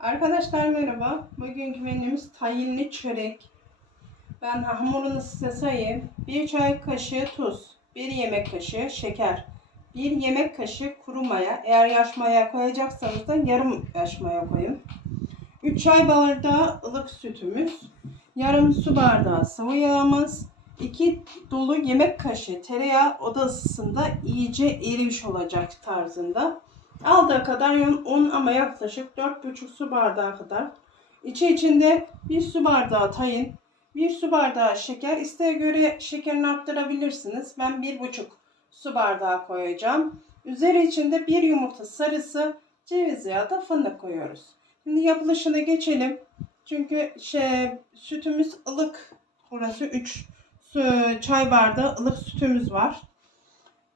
Arkadaşlar merhaba. Bugünkü menümüz tayinli çörek. Ben hamurunu size sayayım. 1 çay kaşığı tuz, 1 yemek kaşığı şeker, 1 yemek kaşığı kuru maya. Eğer yaş maya koyacaksanız da yarım yaş maya koyun. 3 çay bardağı ılık sütümüz, yarım su bardağı sıvı yağımız, 2 dolu yemek kaşığı tereyağı oda ısısında iyice erimiş olacak tarzında. Aldığı kadar un ama yaklaşık 4,5 su bardağı kadar. İçi içinde 1 su bardağı tayin, 1 su bardağı şeker. İsteğe göre şekerini arttırabilirsiniz. Ben 1,5 su bardağı koyacağım. Üzeri içinde 1 yumurta sarısı, ceviz ya da fındık koyuyoruz. Şimdi yapılışına geçelim. Çünkü şey, sütümüz ılık. Burası 3 çay bardağı ılık sütümüz var.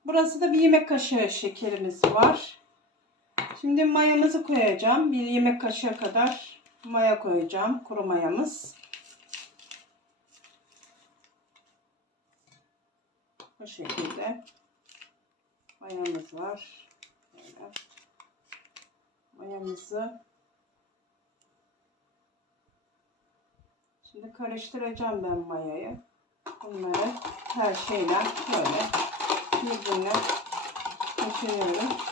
Burası da bir yemek kaşığı şekerimiz var. Şimdi mayamızı koyacağım. Bir yemek kaşığı kadar maya koyacağım. Kuru mayamız. Bu şekilde mayamız var. Böyle. Mayamızı Şimdi karıştıracağım ben mayayı. Bunları her şeyle böyle birbirine geçiriyorum.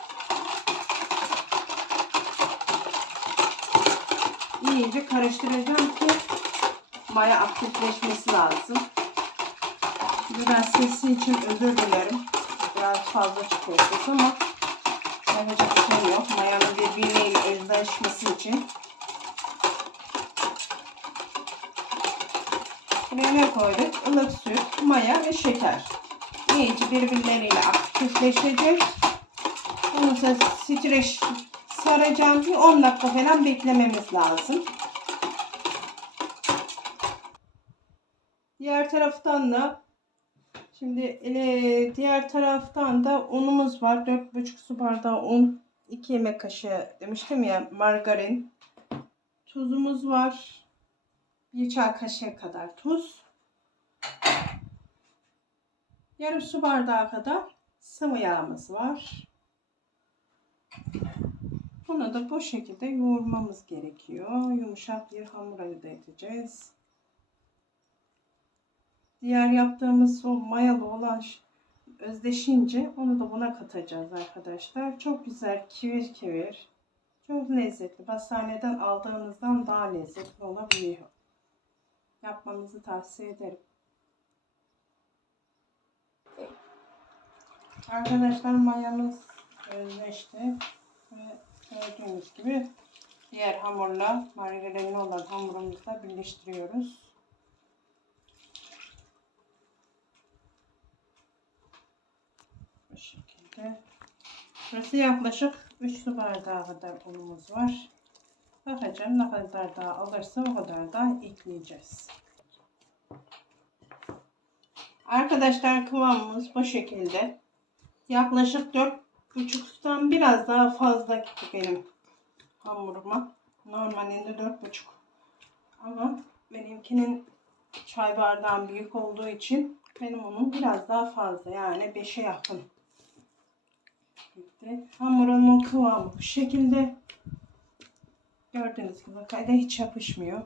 İyice karıştıracağım ki maya aktifleşmesi lazım. Şimdi ben sesi için özür dilerim. Biraz fazla çıkıyor ses ama yapacak bir şey yok. Mayanın birbiriyle özleşmesi için. Buraya ne koyduk? Ilık süt, maya ve şeker. İyice birbirleriyle aktifleşecek. Bunu da streç saracağım bir 10 dakika falan beklememiz lazım. Diğer taraftan da şimdi ele, diğer taraftan da unumuz var. 4,5 su bardağı un, 2 yemek kaşığı demiştim ya margarin. Tuzumuz var. 1 çay kaşığı kadar tuz. Yarım su bardağı kadar sıvı yağımız var. Bunu da bu şekilde yoğurmamız gerekiyor. Yumuşak bir hamur elde edeceğiz. Diğer yaptığımız o mayalı olan özdeşince onu da buna katacağız arkadaşlar. Çok güzel kivir kivir. Çok lezzetli. Pastaneden aldığınızdan daha lezzetli olabiliyor. Yapmanızı tavsiye ederim. Arkadaşlar mayamız özleşti. Ve gördüğünüz gibi diğer hamurla margarinli olan hamurumuzla birleştiriyoruz. Bu şekilde. Burası yaklaşık 3 su bardağı kadar unumuz var. Bakacağım ne kadar daha alırsa o kadar daha ekleyeceğiz. Arkadaşlar kıvamımız bu şekilde. Yaklaşık 4 buçuktan biraz daha fazla gitti benim hamuruma. Normalinde dört buçuk. Ama benimkinin çay bardağım büyük olduğu için benim onun biraz daha fazla. Yani 5'e yakın. Gitti. Hamurumun kıvamı bu şekilde. Gördüğünüz gibi kayda hiç yapışmıyor.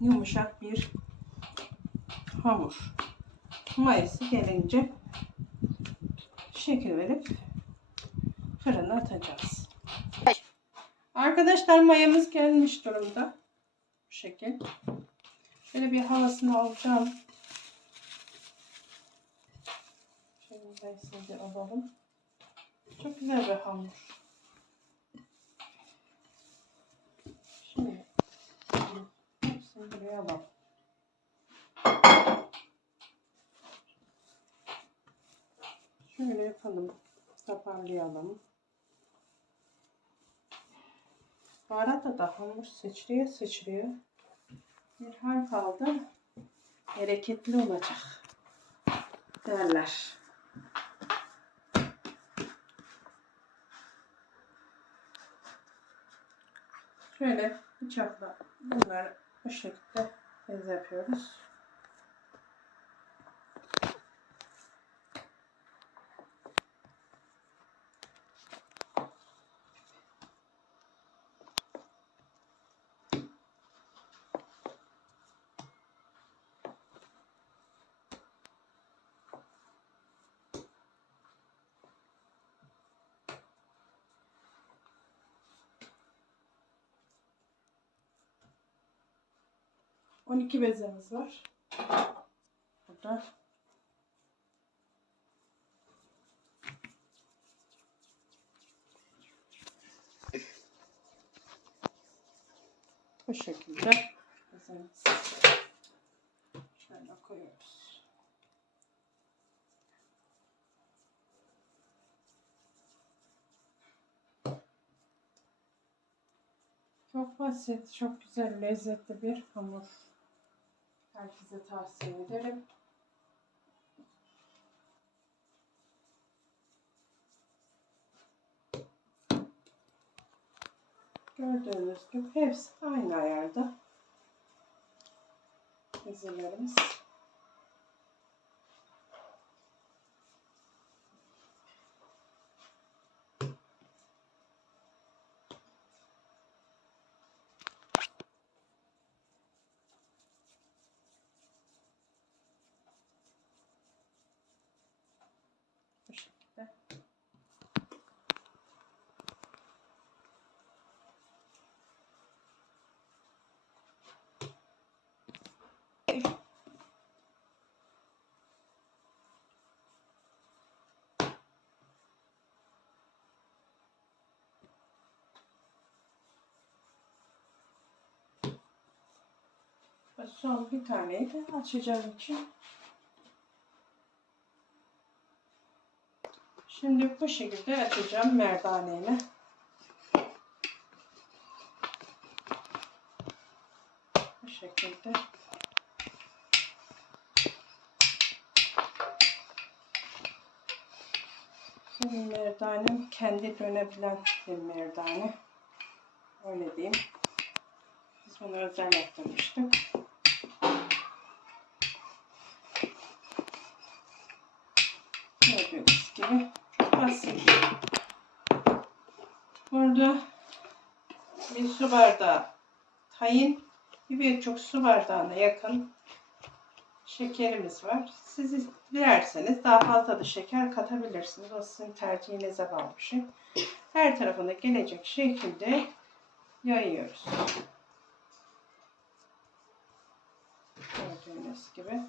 Yumuşak bir hamur. Mayası gelince şekil verip fırına atacağız. Arkadaşlar mayamız gelmiş durumda. Bu şekil. Şöyle bir havasını alacağım. Şöyle size alalım. Çok güzel bir hamur. Şimdi hepsini buraya alalım. Şöyle yapalım. Toparlayalım. Bu arada da hamur sıçrıyor sıçrıyor. Bir hal kaldı. Hareketli olacak. Derler. Şöyle bıçakla bunları bu şekilde bez yapıyoruz. 12 bezemiz var. Burada. Bu şekilde bezemiz. Şöyle koyuyoruz. Çok basit, çok güzel, lezzetli bir hamur. Herkese tavsiye ederim. Gördüğünüz gibi hepsi aynı ayarda. Bezelerimiz. Ve Son bir taneyi de açacağım için. Şimdi bu şekilde açacağım merdaneyle. Bu şekilde. Benim merdanem kendi dönebilen bir merdane. Öyle diyeyim. Biz bunu özel yaptırmıştık. Gördüğünüz gibi basit. Burada bir su bardağı tayin, bir birçok su bardağına yakın şekerimiz var. Siz dilerseniz daha fazla da şeker katabilirsiniz. O sizin tercihinize bağlı bir şey. Her tarafına gelecek şekilde yayıyoruz. Gördüğünüz gibi.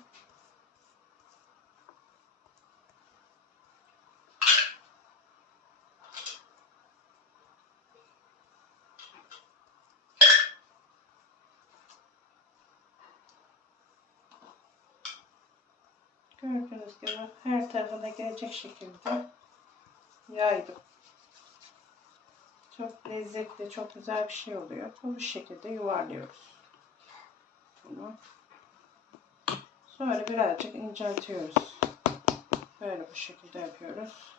Gördüğünüz gibi her tarafına gelecek şekilde yaydım. Çok lezzetli, çok güzel bir şey oluyor. Bu şekilde yuvarlıyoruz. Bunu. Sonra birazcık inceltiyoruz. Böyle bu şekilde yapıyoruz.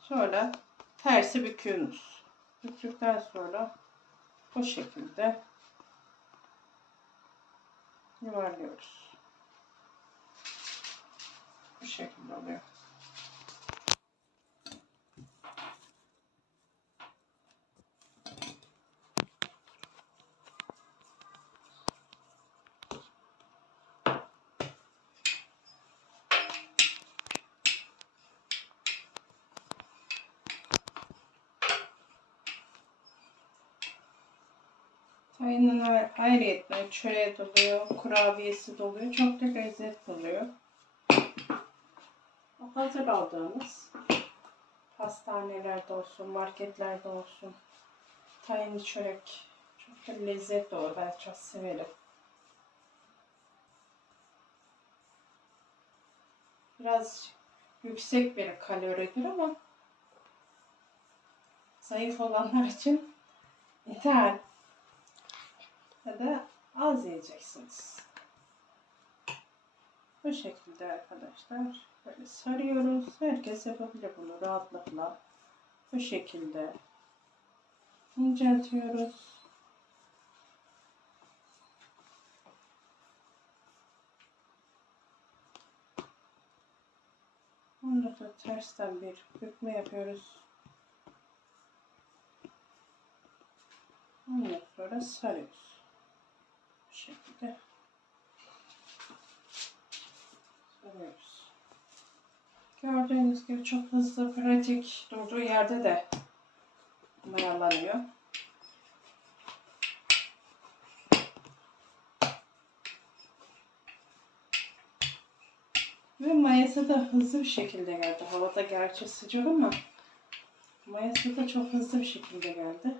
Sonra tersi büküyoruz. Büktükten sonra bu şekilde yuvarlıyoruz. Bu şekilde oluyor. Tayının ayrı- ayrıyetle çöreği doluyor, kurabiyesi doluyor. Çok da lezzetli oluyor. Hazır aldığımız pastanelerde olsun, marketlerde olsun tayinli çörek çok da lezzetli olur. Ben çok severim. Biraz yüksek bir kaloridir ama zayıf olanlar için ideal ya da az yiyeceksiniz. Bu şekilde arkadaşlar böyle sarıyoruz. Herkes yapabilir bunu rahatlıkla. Bu şekilde inceltiyoruz. Onda da tersten bir bükme yapıyoruz. Ondan sonra sarıyoruz şekilde sarıyoruz. Gördüğünüz gibi çok hızlı, pratik durduğu yerde de mayalanıyor. Ve mayası da hızlı bir şekilde geldi. Havada gerçi sıcak ama mayası da çok hızlı bir şekilde geldi.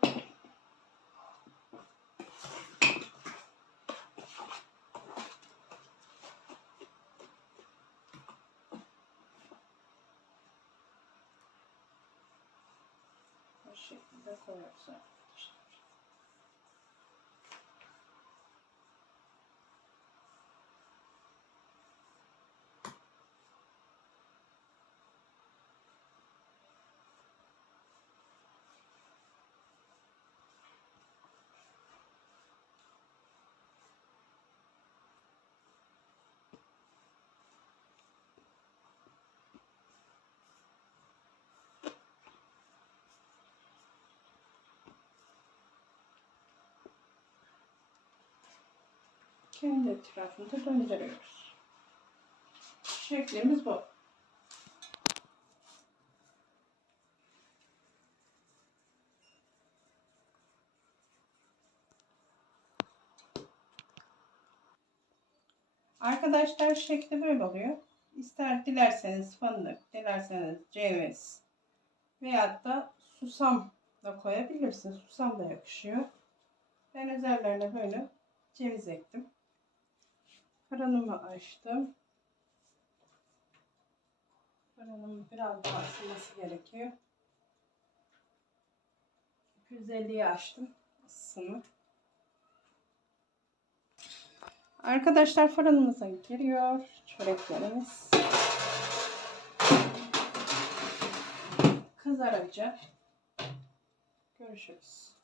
Şekilde koyuyoruz arkadaşlar. Kendi etrafında döndürüyoruz. Şeklimiz bu. Arkadaşlar şekli böyle oluyor. İster dilerseniz fındık, dilerseniz ceviz veyahut da susam da koyabilirsiniz. Susam da yakışıyor. Ben üzerlerine böyle ceviz ektim. Fırınımı açtım. Fırınım biraz daha ısınması gerekiyor. 250'yi açtım ısısını. Arkadaşlar fırınımıza giriyor çöreklerimiz. Kızarınca görüşürüz.